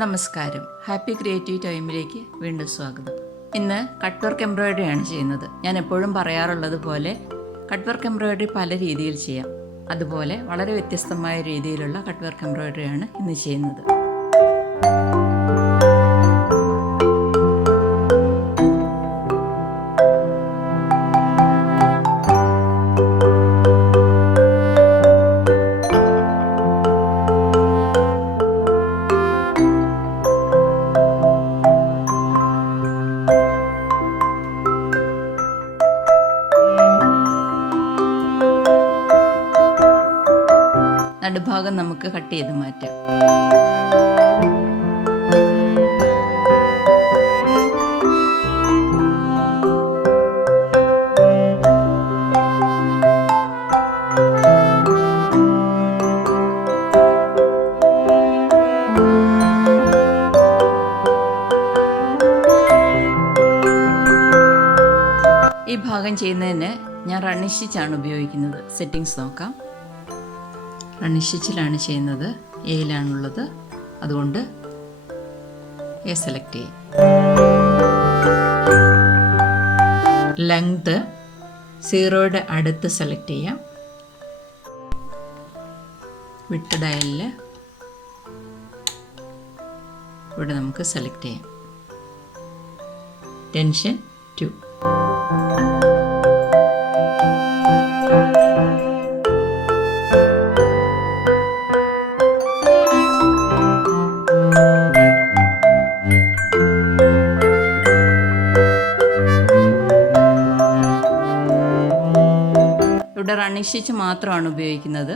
നമസ്കാരം. Happy creative ടൈമിലേക്ക് വീണ്ടും സ്വാഗതം. ഇന്ന് കട്ട് വർക്ക് എംബ്രോയിഡറി ആണ് ചെയ്യുന്നത്. ഞാൻ എപ്പോഴും പറയാറുള്ളത് പോലെ കട്ട് വർക്ക് എംബ്രോയിഡറി പല രീതിയിൽ ചെയ്യാം. അതുപോലെ വളരെ വ്യത്യസ്തമായ രീതിയിലുള്ള കട്ട് വർക്ക് എംബ്രോയിഡറി ആണ് ഇന്ന് ചെയ്യുന്നത്. നടുഭാഗം നമുക്ക് കട്ട് ചെയ്ത് മാറ്റാം. ഈ ഭാഗം ചെയ്യുന്നതിന് ഞാൻ റണ്ണിങ് സ്റ്റിച്ചാണ് ഉപയോഗിക്കുന്നത്. സെറ്റിങ്സ് നോക്കാം. റണ്ണിങ് സ്റ്റിച്ചിലാണ് ചെയ്യുന്നത്. എയിലാണുള്ളത്, അതുകൊണ്ട് എ സെലക്ട് ചെയ്യും. ലെങ്ത് 0യുടെ അടുത്ത് സെലക്ട് ചെയ്യാം. വിട്ട് ഡയലിൽ ഇവിടെ നമുക്ക് സെലക്ട് ചെയ്യാം. ടെൻഷൻ 2. ഇവിടെ റണ്ണിങ് സ്റ്റിച്ച് മാത്രമാണ് ഉപയോഗിക്കുന്നത്.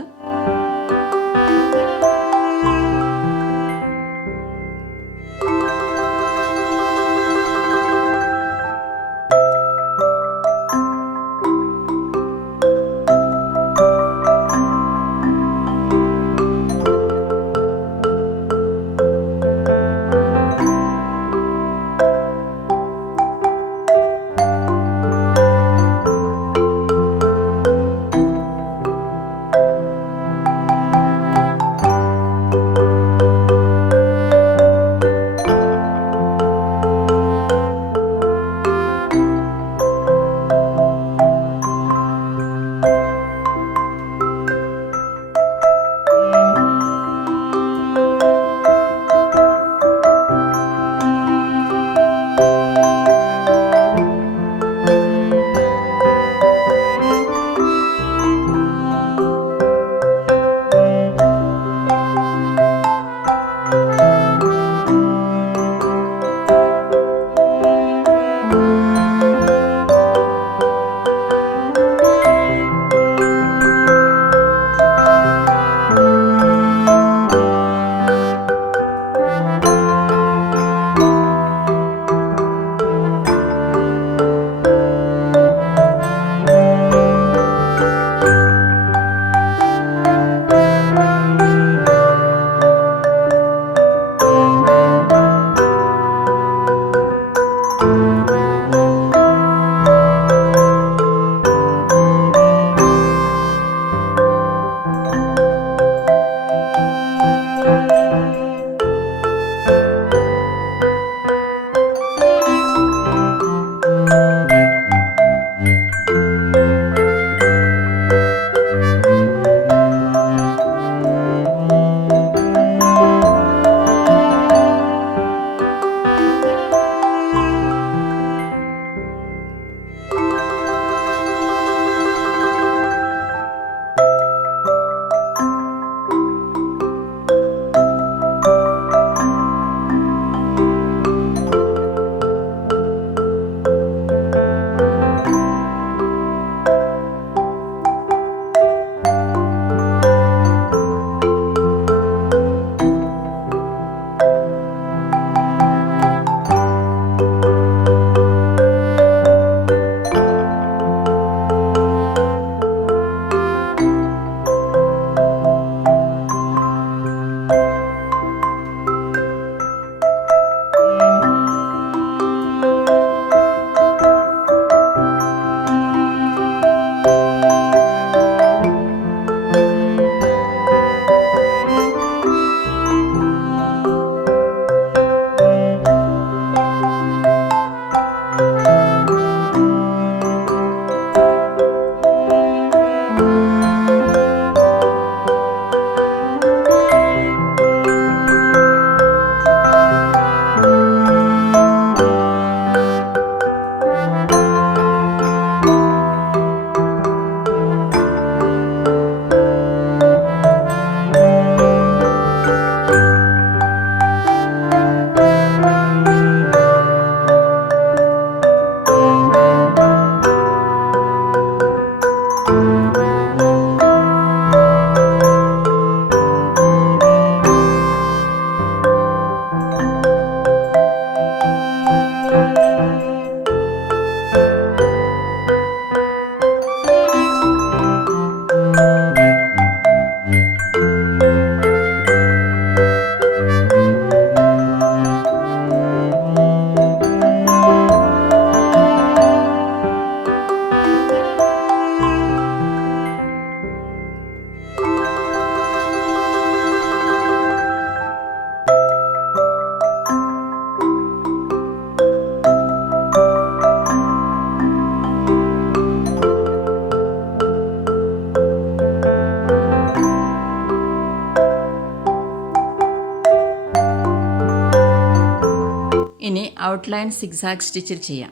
ഇനി ഔട്ട്ലൈൻ സിഗ്സാഗ് സ്റ്റിച്ചിൽ ചെയ്യാം.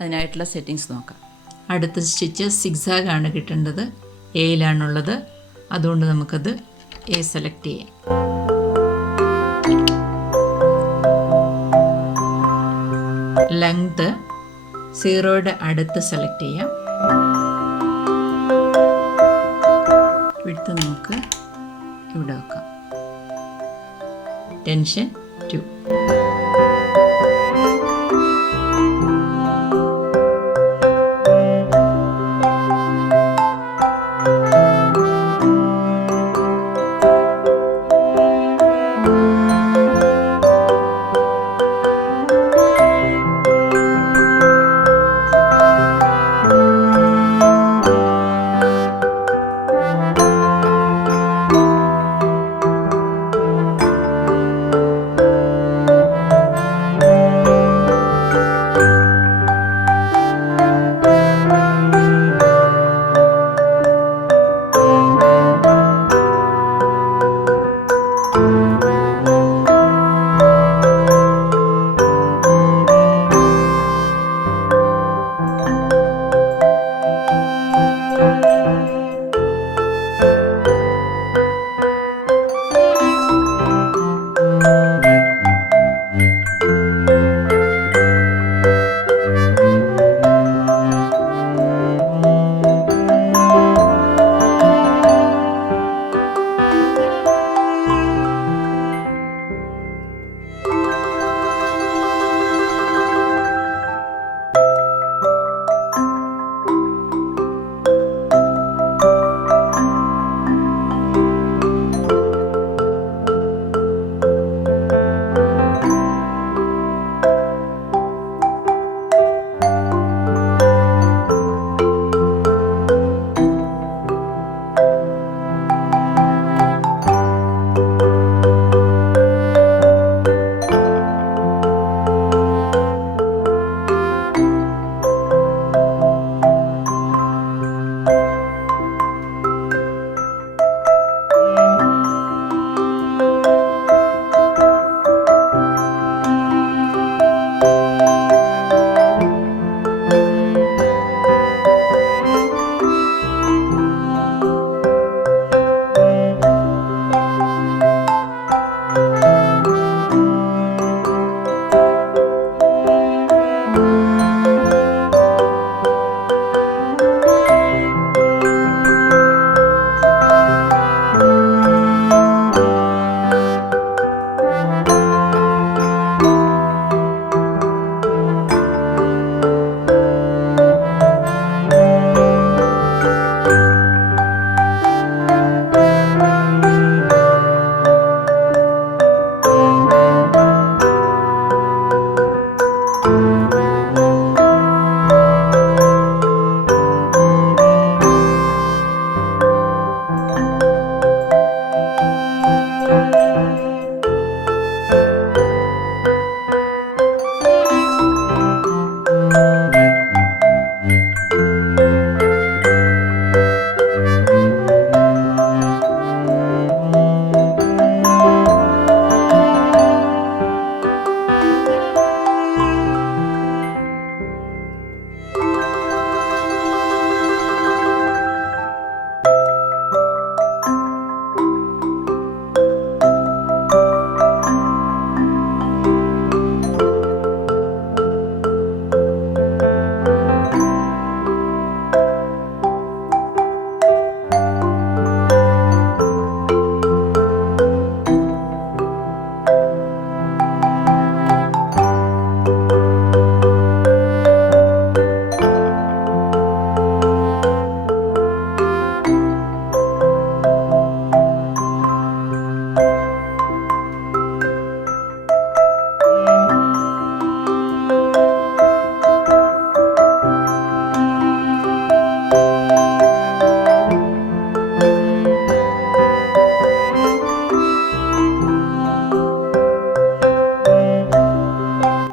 അതിനായിട്ടുള്ള സെറ്റിങ്സ് നോക്കാം. അടുത്ത സ്റ്റിച്ച് സിഗ്സാഗ് ആണ് കിട്ടേണ്ടത്, എയിലാണുള്ളത്. അതുകൊണ്ട് നമുക്കത് എ സെലക്ട് ചെയ്യാം. ലെങ്ത് 0യുടെ അടുത്ത് സെലക്ട് ചെയ്യാം. വിഡ്ത്ത് നമുക്ക് ഇവിടെ വെക്കാം. ടെൻഷൻ 2.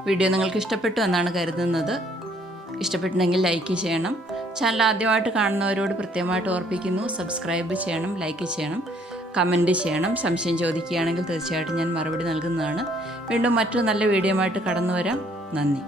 വീഡിയോ നിങ്ങൾക്ക് ഇഷ്ടപ്പെട്ടു എന്നാണ് കരുതുന്നത്. ഇഷ്ടപ്പെട്ടുണ്ടെങ്കിൽ ലൈക്ക് ചെയ്യണം. ചാനൽ ആദ്യമായിട്ട് കാണുന്നവരോട് പ്രത്യേകമായിട്ട് ഓർപ്പിക്കുന്നു, സബ്സ്ക്രൈബ് ചെയ്യണം, ലൈക്ക് ചെയ്യണം. കമൻറ്റ് ചെയ്യണം. സംശയം ചോദിക്കുകയാണെങ്കിൽ തീർച്ചയായിട്ടും ഞാൻ മറുപടി നൽകുന്നതാണ്. വീണ്ടും മറ്റൊരു നല്ല വീഡിയോ ആയിട്ട് കടന്നു വരാം. നന്ദി.